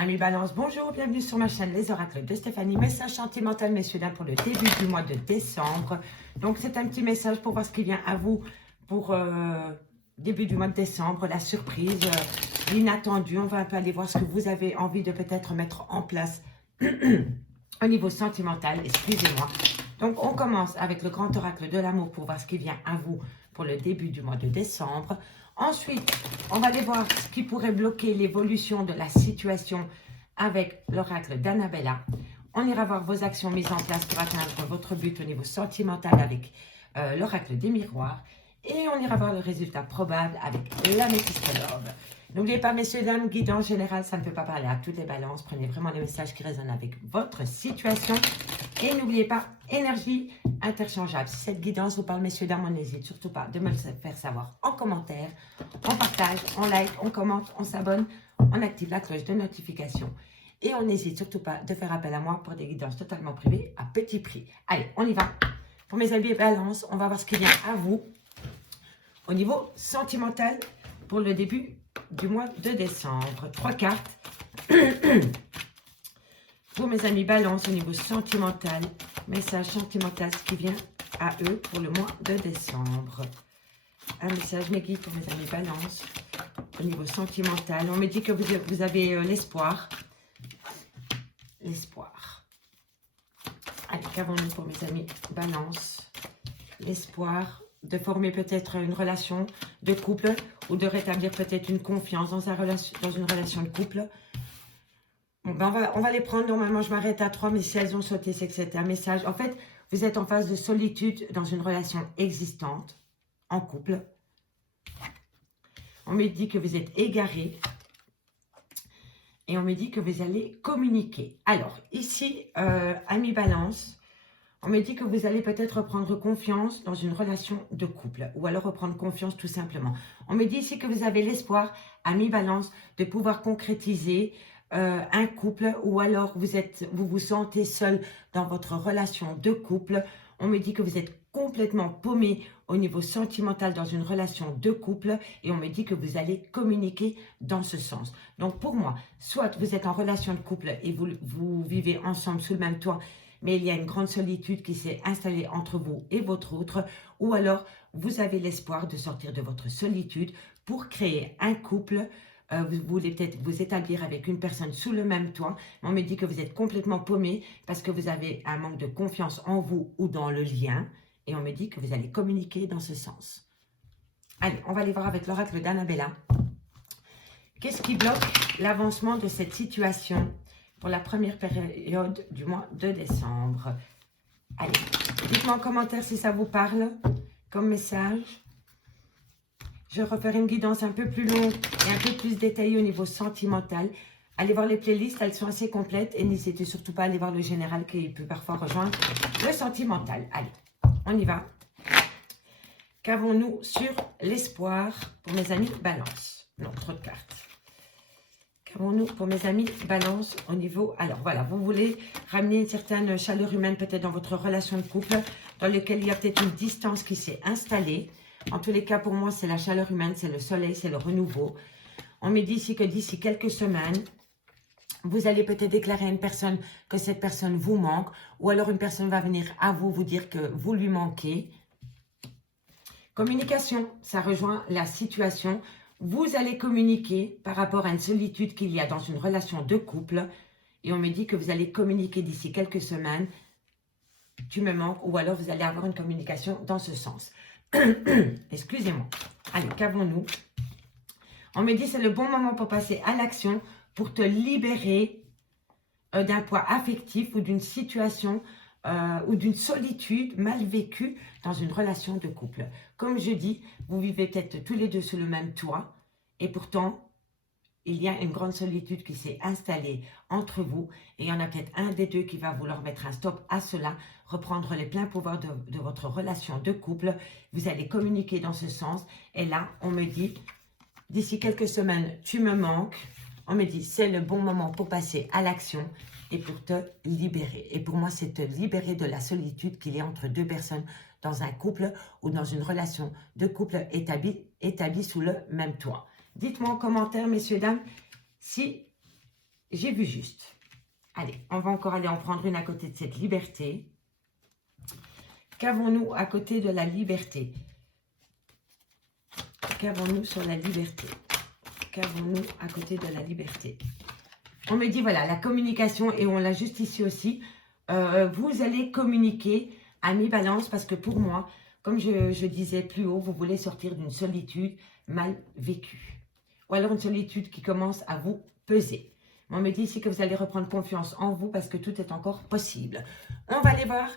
Amis Balance, bonjour, bienvenue sur ma chaîne Les Oracles de Stéphanie. Message sentimental, messieurs, dames, pour le début du mois de décembre. Donc, c'est un petit message pour voir ce qui vient à vous pour début du mois de décembre, la surprise, l'inattendu. On va un peu aller voir ce que vous avez envie de peut-être mettre en place au niveau sentimental, excusez-moi. Donc, on commence avec le grand oracle de l'amour pour voir ce qui vient à vous pour le début du mois de décembre. Ensuite, on va aller voir ce qui pourrait bloquer l'évolution de la situation avec l'oracle d'Annabella. On ira voir vos actions mises en place pour atteindre votre but au niveau sentimental avec l'oracle des miroirs. Et on ira voir le résultat probable avec l'améthyste love. N'oubliez pas, messieurs, dames, guidance générale, ça ne peut pas parler à toutes les balances. Prenez vraiment les messages qui résonnent avec votre situation. Et n'oubliez pas, énergie interchangeable. Si cette guidance vous parle, messieurs, dames, on n'hésite surtout pas de me le faire savoir en commentaire. On partage, on like, on commente, on s'abonne, on active la cloche de notification. Et on n'hésite surtout pas de faire appel à moi pour des guidances totalement privées à petit prix. Allez, on y va. Pour mes amis balance, on va voir ce qui vient à vous au niveau sentimental pour le début du mois de décembre. 3 cartes. Pour mes amis balance au niveau sentimental, message sentimental, ce qui vient à eux pour le mois de décembre. Un message mes guides pour mes amis balance au niveau sentimental. On me dit que vous avez l'espoir. L'espoir. Allez, qu'avons-nous pour mes amis balance? L'espoir de former peut-être une relation de couple ou de rétablir peut-être une confiance dans une relation de couple. Bon, ben on va les prendre. Normalement, je m'arrête à 3, mais si elles ont sauté, c'est que c'était un message. En fait, vous êtes en phase de solitude dans une relation existante, en couple. On me dit que vous êtes égaré. Et on me dit que vous allez communiquer. Alors, ici, amis balance, on me dit que vous allez peut-être reprendre confiance dans une relation de couple. Ou alors reprendre confiance tout simplement. On me dit ici que vous avez l'espoir, amis balance, de pouvoir concrétiser un couple. Ou alors vous vous sentez seul dans votre relation de couple. On me dit que vous êtes complètement paumé au niveau sentimental dans une relation de couple et on me dit que vous allez communiquer dans ce sens. Donc pour moi, soit vous êtes en relation de couple et vous vivez ensemble sous le même toit, mais il y a une grande solitude qui s'est installée entre vous et votre autre, ou alors vous avez l'espoir de sortir de votre solitude pour créer un couple. Vous voulez peut-être vous établir avec une personne sous le même toit. On me dit que vous êtes complètement paumé parce que vous avez un manque de confiance en vous ou dans le lien. Et on me dit que vous allez communiquer dans ce sens. Allez, on va aller voir avec l'oracle d'Annabella. Qu'est-ce qui bloque l'avancement de cette situation pour la première période du mois de décembre? Allez, dites-moi en commentaire si ça vous parle comme message. Je referai une guidance un peu plus longue et un peu plus détaillée au niveau sentimental. Allez voir les playlists, elles sont assez complètes. Et n'hésitez surtout pas à aller voir le général qui peut parfois rejoindre le sentimental. Allez, on y va. Qu'avons-nous sur l'espoir pour mes amis balance? Non, trop de cartes. Qu'avons-nous pour mes amis balance au niveau... Alors voilà, vous voulez ramener une certaine chaleur humaine peut-être dans votre relation de couple, dans lequel il y a peut-être une distance qui s'est installée. En tous les cas, pour moi, c'est la chaleur humaine, c'est le soleil, c'est le renouveau. On me dit ici que d'ici quelques semaines, vous allez peut-être déclarer à une personne que cette personne vous manque, ou alors une personne va venir à vous dire que vous lui manquez. Communication, ça rejoint la situation. Vous allez communiquer par rapport à une solitude qu'il y a dans une relation de couple. Et on me dit que vous allez communiquer d'ici quelques semaines. Tu me manques, ou alors vous allez avoir une communication dans ce sens. Excusez-moi. Allez, qu'avons-nous? On me dit que c'est le bon moment pour passer à l'action, pour te libérer d'un poids affectif ou d'une situation ou d'une solitude mal vécue dans une relation de couple. Comme je dis, vous vivez peut-être tous les deux sous le même toit et pourtant, il y a une grande solitude qui s'est installée entre vous et il y en a peut-être un des deux qui va vouloir mettre un stop à cela, reprendre les pleins pouvoirs de votre relation de couple. Vous allez communiquer dans ce sens et là, on me dit, d'ici quelques semaines, tu me manques. On me dit, c'est le bon moment pour passer à l'action et pour te libérer. Et pour moi, c'est te libérer de la solitude qu'il y a entre deux personnes dans un couple ou dans une relation de couple établie sous le même toit. Dites-moi en commentaire, messieurs, dames, si j'ai vu juste. Allez, on va encore aller en prendre une à côté de cette liberté. Qu'avons-nous à côté de la liberté? Qu'avons-nous sur la liberté? Qu'avons-nous à côté de la liberté? On me dit, voilà, la communication, et on l'a juste ici aussi. Vous allez communiquer à mi-balance parce que pour moi, comme je disais plus haut, vous voulez sortir d'une solitude mal vécue. Ou alors une solitude qui commence à vous peser. On me dit ici que vous allez reprendre confiance en vous parce que tout est encore possible. On va aller voir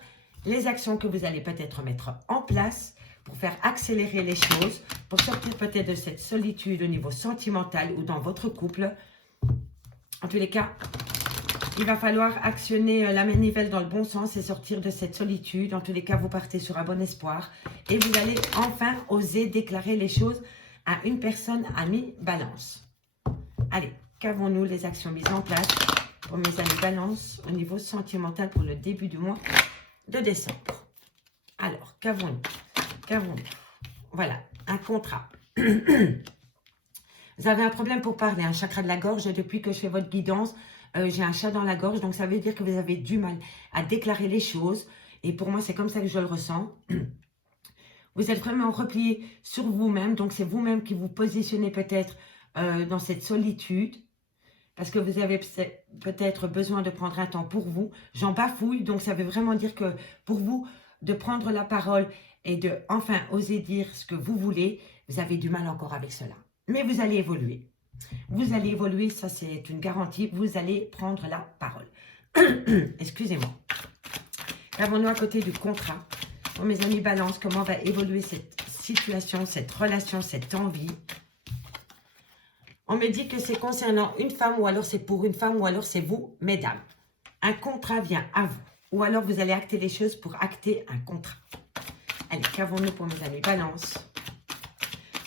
les actions que vous allez peut-être mettre en place pour faire accélérer les choses, pour sortir peut-être de cette solitude au niveau sentimental ou dans votre couple. En tous les cas, il va falloir actionner la manivelle dans le bon sens et sortir de cette solitude. En tous les cas, vous partez sur un bon espoir et vous allez enfin oser déclarer les choses à une personne à mi-balance. Allez, qu'avons-nous les actions mises en place pour mes amis balance au niveau sentimental pour le début du mois de décembre? Alors, qu'avons-nous? Voilà, un contrat. Vous avez un problème pour parler, un chakra de la gorge. Depuis que je fais votre guidance, j'ai un chat dans la gorge. Donc, ça veut dire que vous avez du mal à déclarer les choses. Et pour moi, c'est comme ça que je le ressens. Vous êtes vraiment replié sur vous-même. Donc, c'est vous-même qui vous positionnez peut-être dans cette solitude. Parce que vous avez peut-être besoin de prendre un temps pour vous. J'en bafouille. Donc, ça veut vraiment dire que pour vous, de prendre la parole et de enfin oser dire ce que vous voulez, vous avez du mal encore avec cela. Mais vous allez évoluer. Vous allez évoluer, ça c'est une garantie. Vous allez prendre la parole. Excusez-moi. Qu'avons-nous à côté du contrat? Pour mes amis balance, comment va évoluer cette situation, cette relation, cette envie? On me dit que c'est concernant une femme, ou alors c'est pour une femme, ou alors c'est vous, mesdames. Un contrat vient à vous. Ou alors vous allez acter les choses pour acter un contrat. Allez, qu'avons-nous pour mes amis balance?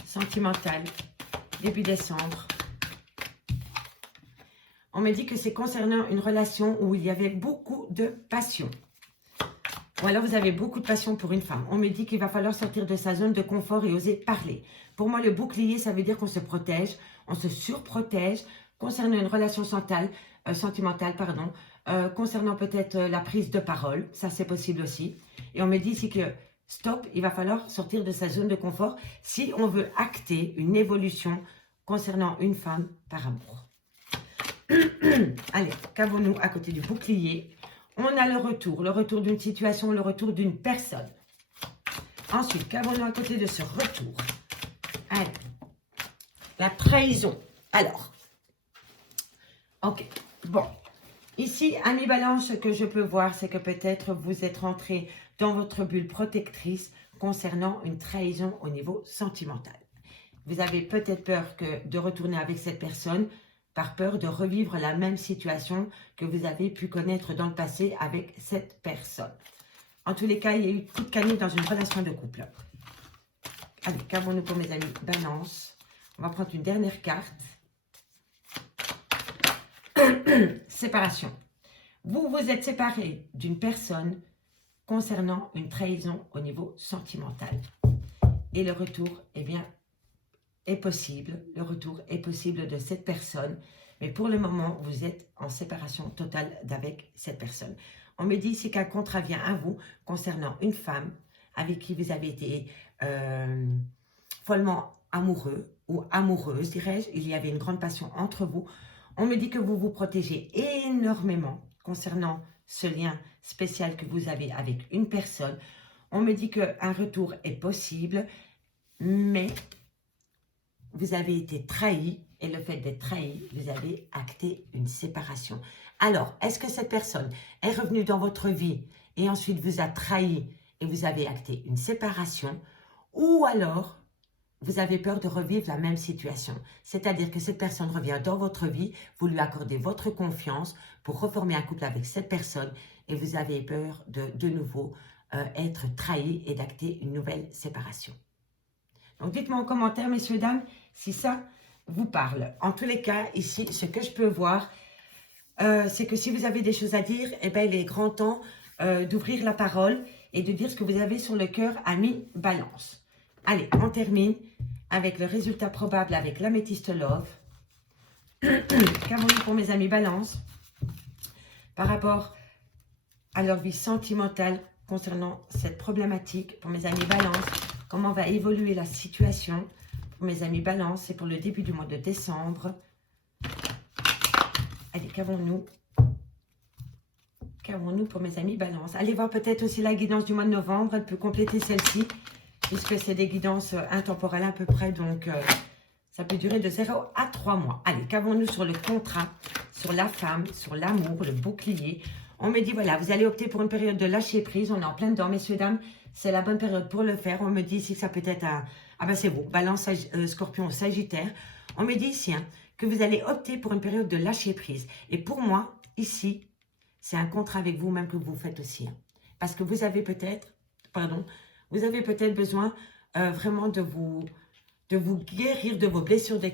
Sentimental, début décembre. On me dit que c'est concernant une relation où il y avait beaucoup de passion. Ou alors vous avez beaucoup de passion pour une femme. On me dit qu'il va falloir sortir de sa zone de confort et oser parler. Pour moi, le bouclier, ça veut dire qu'on se protège, on se surprotège concernant une relation sentimentale, concernant peut-être la prise de parole. Ça, c'est possible aussi. Et on me dit ici que stop, il va falloir sortir de sa zone de confort si on veut acter une évolution concernant une femme par amour. Allez, qu'avons-nous à côté du bouclier? On a le retour d'une situation, le retour d'une personne. Ensuite, qu'avons-nous à côté de ce retour? Allez, la trahison. Alors, ok, bon. Ici, à mi-balance, ce que je peux voir, c'est que peut-être vous êtes rentré dans votre bulle protectrice concernant une trahison au niveau sentimental. Vous avez peut-être peur de retourner avec cette personne par peur de revivre la même situation que vous avez pu connaître dans le passé avec cette personne. En tous les cas, il y a eu toute canne dans une relation de couple. Allez, qu'avons-nous pour mes amis balance? On va prendre une dernière carte. Séparation. Vous vous êtes séparé d'une personne concernant une trahison au niveau sentimental. Et le retour, eh bien, est possible. Le retour est possible de cette personne. Mais pour le moment, vous êtes en séparation totale d'avec cette personne. On me dit ici qu'un contrat vient à vous concernant une femme avec qui vous avez été follement amoureux ou amoureuse, dirais-je. Il y avait une grande passion entre vous. On me dit que vous vous protégez énormément concernant ce lien spécial que vous avez avec une personne. On me dit qu'un retour est possible, mais vous avez été trahi et le fait d'être trahi, vous avez acté une séparation. Alors, est-ce que cette personne est revenue dans votre vie et ensuite vous a trahi et vous avez acté une séparation, ou alors vous avez peur de revivre la même situation? C'est-à-dire que cette personne revient dans votre vie, vous lui accordez votre confiance pour reformer un couple avec cette personne et vous avez peur de nouveau être trahi et d'acter une nouvelle séparation. Donc, dites-moi en commentaire, messieurs, dames, si ça vous parle. En tous les cas, ici, ce que je peux voir, c'est que si vous avez des choses à dire, eh bien, il est grand temps d'ouvrir la parole et de dire ce que vous avez sur le cœur à mi-balance. Allez, on termine avec le résultat probable avec l'améthyste love. Qu'avons-nous pour mes amis Balance par rapport à leur vie sentimentale concernant cette problématique? Pour mes amis Balance, comment va évoluer la situation? Pour mes amis Balance, c'est pour le début du mois de décembre. Allez, qu'avons-nous? Qu'avons-nous pour mes amis Balance? Allez voir peut-être aussi la guidance du mois de novembre. Elle peut compléter celle-ci, puisque c'est des guidances intemporelles à peu près. Donc, ça peut durer de 0 à 3 mois. Allez, qu'avons-nous sur le contrat, sur la femme, sur l'amour, le bouclier? On me dit, voilà, vous allez opter pour une période de lâcher prise. On est en plein dedans, messieurs, dames. C'est la bonne période pour le faire. On me dit ici que ça peut être un... Ah ben c'est vous, Balance, Scorpion, Sagittaire. On me dit ici que vous allez opter pour une période de lâcher prise. Et pour moi, ici... c'est un contrat avec vous-même que vous faites aussi. Parce que vous avez peut-être, besoin vraiment de vous guérir de vos blessures de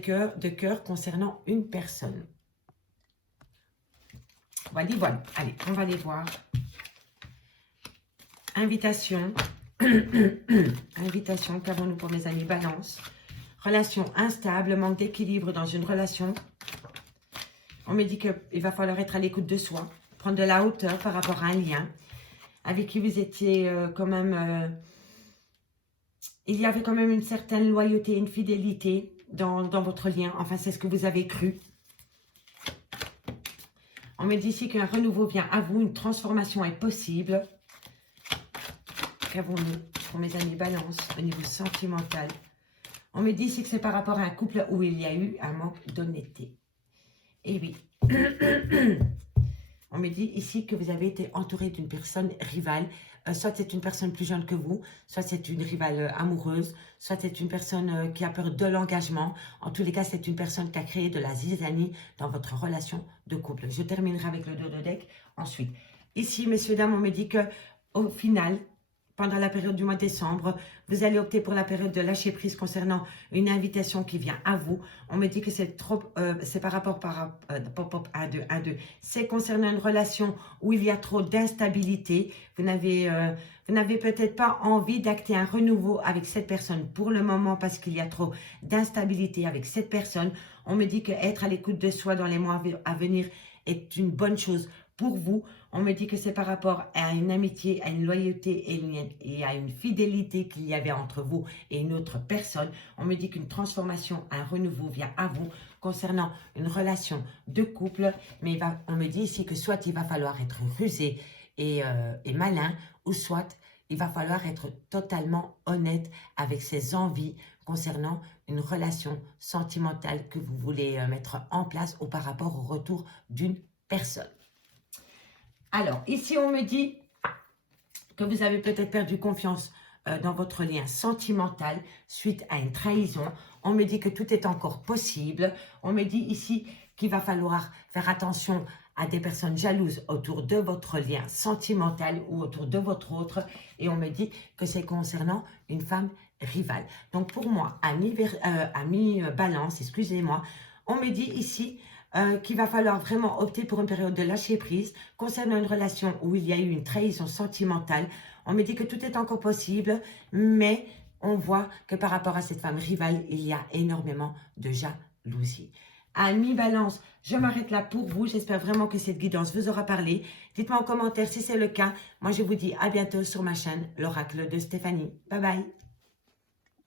cœur concernant une personne. Voilà. Allez, on va les voir. Invitation. Invitation, qu'avons-nous pour mes amis Balance? Relation instable, manque d'équilibre dans une relation. On me dit qu'il va falloir être à l'écoute de soi. Prendre de la hauteur par rapport à un lien avec qui vous étiez quand même... il y avait quand même une certaine loyauté, une fidélité dans votre lien. Enfin, c'est ce que vous avez cru. On me dit ici qu'un renouveau vient à vous, une transformation est possible. Qu'avons-nous pour mes amis Balance au niveau sentimental? On me dit ici que c'est par rapport à un couple où il y a eu un manque d'honnêteté. Et oui. On me dit ici que vous avez été entouré d'une personne rivale. Soit c'est une personne plus jeune que vous, soit c'est une rivale amoureuse, soit c'est une personne qui a peur de l'engagement. En tous les cas, c'est une personne qui a créé de la zizanie dans votre relation de couple. Je terminerai avec le dos de deck ensuite. Ici, messieurs, dames, on me dit que au final... pendant la période du mois de décembre, vous allez opter pour la période de lâcher prise concernant une invitation qui vient à vous. On me dit que c'est trop, c'est par rapport à deux. C'est concernant une relation où il y a trop d'instabilité. Vous n'avez peut-être pas envie d'acter un renouveau avec cette personne pour le moment parce qu'il y a trop d'instabilité avec cette personne. On me dit qu'être à l'écoute de soi dans les mois à venir est une bonne chose pour vous. On me dit que c'est par rapport à une amitié, à une loyauté et à une fidélité qu'il y avait entre vous et une autre personne. On me dit qu'une transformation, un renouveau vient à vous concernant une relation de couple. Mais on me dit ici que soit il va falloir être rusé et malin, ou soit il va falloir être totalement honnête avec ses envies concernant une relation sentimentale que vous voulez mettre en place ou par rapport au retour d'une personne. Alors, ici, on me dit que vous avez peut-être perdu confiance dans votre lien sentimental suite à une trahison. On me dit que tout est encore possible. On me dit ici qu'il va falloir faire attention à des personnes jalouses autour de votre lien sentimental ou autour de votre autre. Et on me dit que c'est concernant une femme rivale. Donc, pour moi, à mi-balance, excusez-moi, on me dit ici... qu'il va falloir vraiment opter pour une période de lâcher prise concernant une relation où il y a eu une trahison sentimentale. On me dit que tout est encore possible, mais on voit que par rapport à cette femme rivale, il y a énormément de jalousie. À mi-balance, je m'arrête là pour vous. J'espère vraiment que cette guidance vous aura parlé. Dites-moi en commentaire si c'est le cas. Moi, je vous dis à bientôt sur ma chaîne, l'Oracle de Stéphanie. Bye bye.